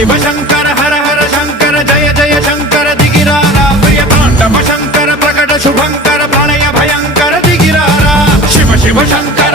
शिव शंकर हर हर शंकर जय जय शंकर दिगिरारा प्रिय तांडव शंकर प्रकट शुभंकर प्रलय भयंकर दिगिरारा शिव शिव शंकर